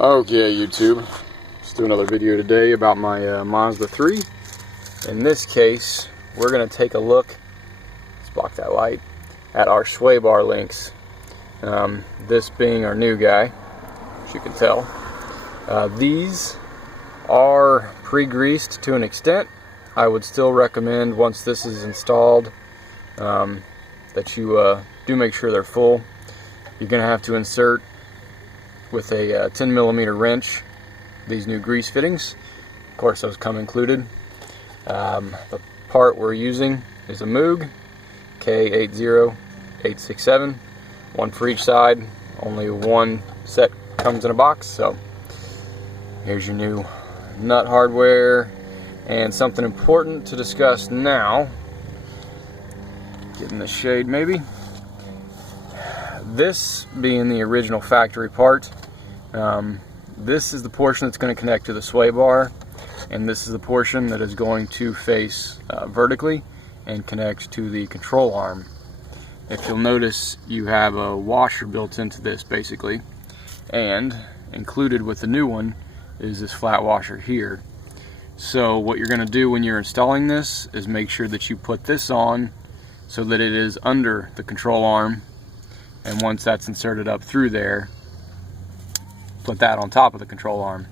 Okay, YouTube, let's do another video today about my Mazda 3. In this case, we're going to take a look, let's block that light, at our sway bar links. This being our new guy, as you can tell. These are pre-greased to an extent. I would still recommend, once this is installed, that you do make sure they're full. You're going to have to insert with a 10mm wrench these new grease fittings. Of course, those come included. The part we're using is a Moog K80877, one for each side. Only one set comes in a box, so here's your new nut hardware. And something important to discuss now, get in the shade maybe, this being the original factory part, this is the portion that's going to connect to the sway bar, and this is the portion that is going to face vertically and connect to the control arm. If you'll notice, you have a washer built into this basically, and included with the new one is this flat washer here. So what you're going to do when you're installing this is make sure that you put this on so that it is under the control arm, and once that's inserted up through there, put that on top of the control arm.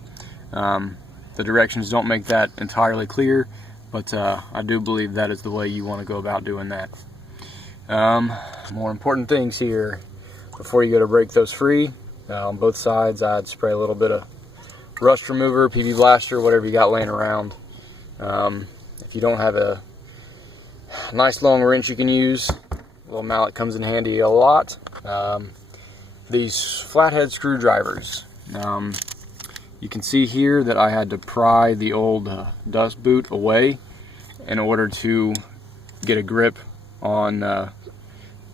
The directions don't make that entirely clear, but I do believe that is the way you want to go about doing that. More important things here, before you go to break those free, on both sides I'd spray a little bit of rust remover, PB blaster, whatever you got laying around. If you don't have a nice long wrench you can use, a little mallet comes in handy a lot. These flathead screwdrivers, you can see here that I had to pry the old dust boot away in order to get a grip on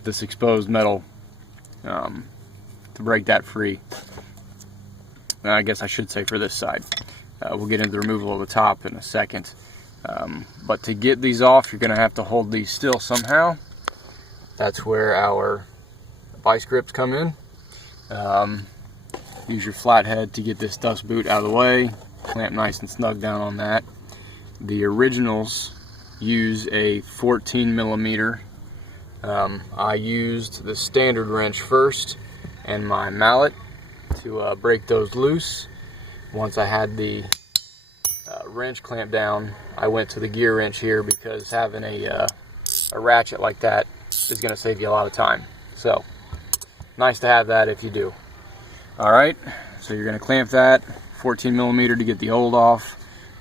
this exposed metal, to break that free. I guess I should say for this side. We'll get into the removal of the top in a second. But to get these off, you're going to have to hold these still somehow. That's where our vice grips come in. Use your flathead to get this dust boot out of the way. Clamp nice and snug down on that. The originals use a 14mm. I used the standard wrench first and my mallet to break those loose. Once I had the wrench clamped down, I went to the gear wrench here, because having a ratchet like that is going to save you a lot of time. So nice to have that if you do. Alright, so you're going to clamp that 14mm to get the old off.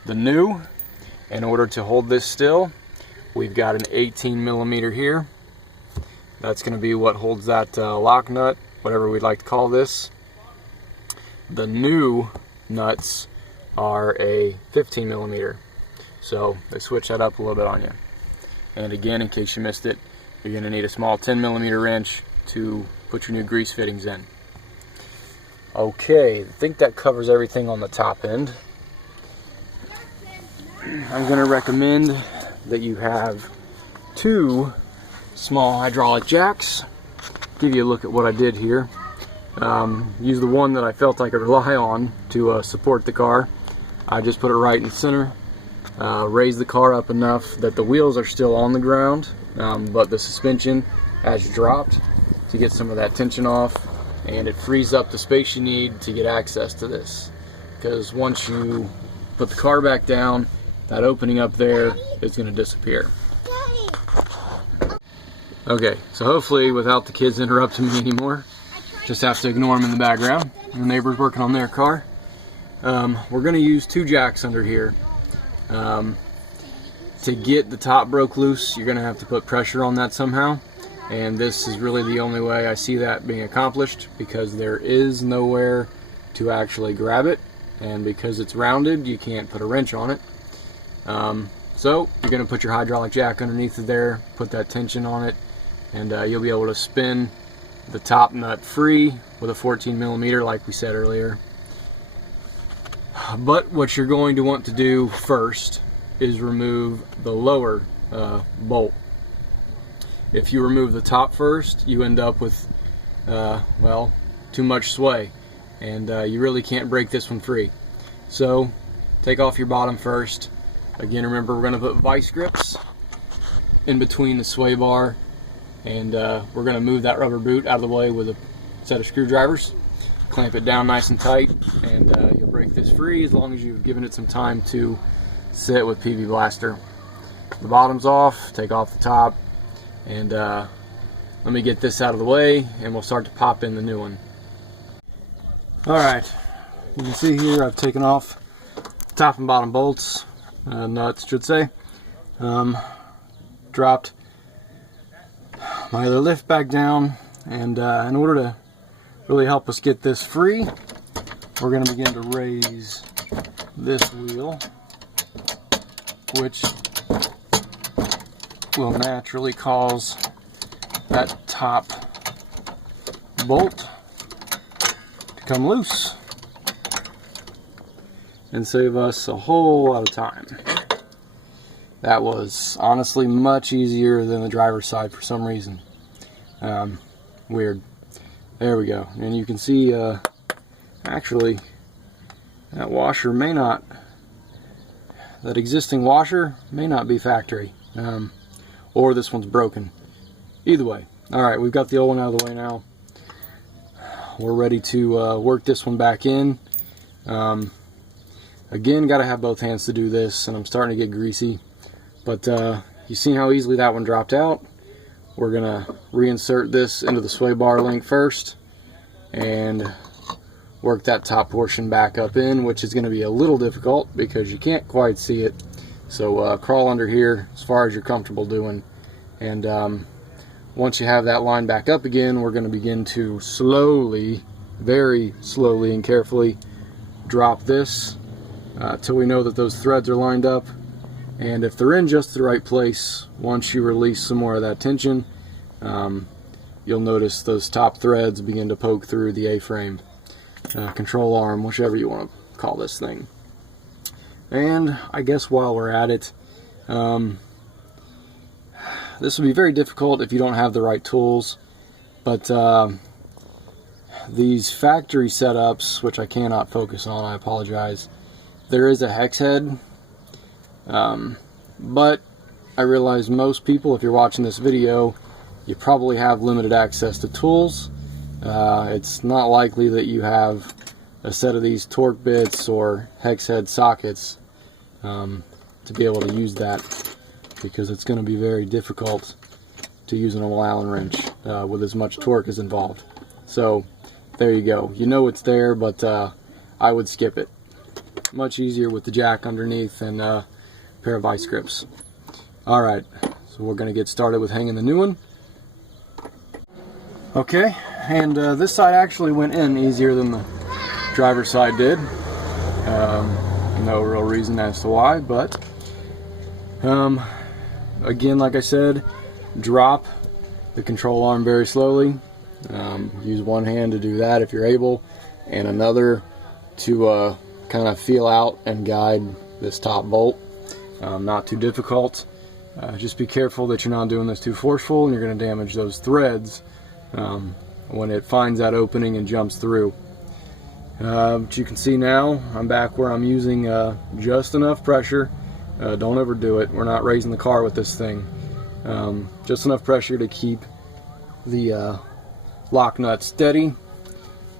The new, in order to hold this still, we've got an 18mm here. That's going to be what holds that lock nut, whatever we'd like to call this. The new nuts are a 15mm, so they switch that up a little bit on you. And again, in case you missed it, you're going to need a small 10mm wrench to put your new grease fittings in. Okay, I think that covers everything on the top end. I'm going to recommend that you have two small hydraulic jacks. Give you a look at what I did here. Use the one that I felt I could rely on to support the car. I just put it right in the center, raise the car up enough that the wheels are still on the ground, but the suspension has dropped to get some of that tension off, and it frees up the space you need to get access to this. Because once you put the car back down, that opening up there is going to disappear. Okay, so hopefully without the kids interrupting me anymore, just have to ignore them in the background. The neighbor's working on their car. We're going to use two jacks under here. To get the top broke loose, you're going to have to put pressure on that somehow. And this is really the only way I see that being accomplished, because there is nowhere to actually grab it. And because it's rounded, you can't put a wrench on it. So you're going to put your hydraulic jack underneath it there, put that tension on it, and you'll be able to spin the top nut free with a 14mm like we said earlier. But what you're going to want to do first is remove the lower bolt. If you remove the top first, you end up with well, too much sway, and you really can't break this one free. So take off your bottom first. Again, remember, we're going to put vice grips in between the sway bar, and we're going to move that rubber boot out of the way with a set of screwdrivers. Clamp it down nice and tight, and you'll break this free as long as you've given it some time to sit with PV Blaster. The bottom's off, take off the top, and let me get this out of the way and we'll start to pop in the new one. Alright, you can see here I've taken off top and bottom bolts, nuts should say, dropped my other lift back down, and in order to really help us get this free, we're going to begin to raise this wheel, which will naturally cause that top bolt to come loose and save us a whole lot of time. That was honestly much easier than the driver's side for some reason. Weird. There we go. And you can see actually that washer may not, that existing washer may not be factory, or this one's broken. Either way. Alright, we've got the old one out of the way now. We're ready to work this one back in. Again, got to have both hands to do this, and I'm starting to get greasy. But you've seen how easily that one dropped out. We're going to reinsert this into the sway bar link first and work that top portion back up in, which is going to be a little difficult because you can't quite see it. So crawl under here as far as you're comfortable doing, and once you have that line back up again, we're going to begin to slowly, very slowly and carefully drop this till we know that those threads are lined up. And if they're in just the right place, once you release some more of that tension, you'll notice those top threads begin to poke through the A-frame, control arm, whichever you want to call this thing. And I guess while we're at it, this will be very difficult if you don't have the right tools, but these factory setups, which I cannot focus on, I apologize, there is a hex head. But I realize most people, if you're watching this video, you probably have limited access to tools. It's not likely that you have a set of these torque bits or hex head sockets to be able to use that, because it's going to be very difficult to use an Allen wrench with as much torque as involved. So there you go. You know it's there, but I would skip it. Much easier with the jack underneath and pair of vice grips. Alright, so we're going to get started with hanging the new one. Okay, and this side actually went in easier than the driver's side did. No real reason as to why, but again, like I said, drop the control arm very slowly. Use one hand to do that if you're able, and another to kind of feel out and guide this top bolt. Not too difficult. Just be careful that you're not doing this too forceful, and you're going to damage those threads when it finds that opening and jumps through. But you can see now I'm back where I'm using just enough pressure. Don't overdo it. We're not raising the car with this thing. Just enough pressure to keep the lock nut steady.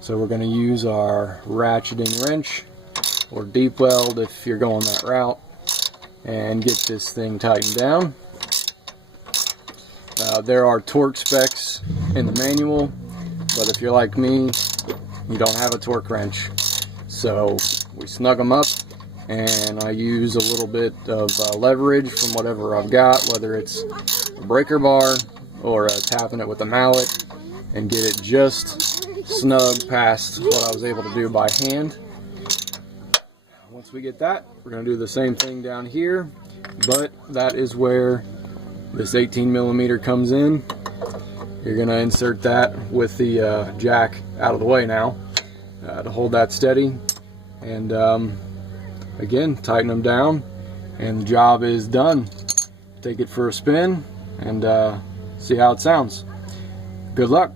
So we're going to use our ratcheting wrench, or deep weld if you're going that route, and get this thing tightened down. There are torque specs in the manual, but if you're like me, you don't have a torque wrench. So we snug them up, and I use a little bit of leverage from whatever I've got, whether it's a breaker bar or tapping it with a mallet, and get it just snug past what I was able to do by hand. Once we get that, we're going to do the same thing down here, but that is where this 18mm comes in. You're going to insert that with the jack out of the way now to hold that steady, and again, tighten them down, and the job is done. Take it for a spin and see how it sounds. Good luck.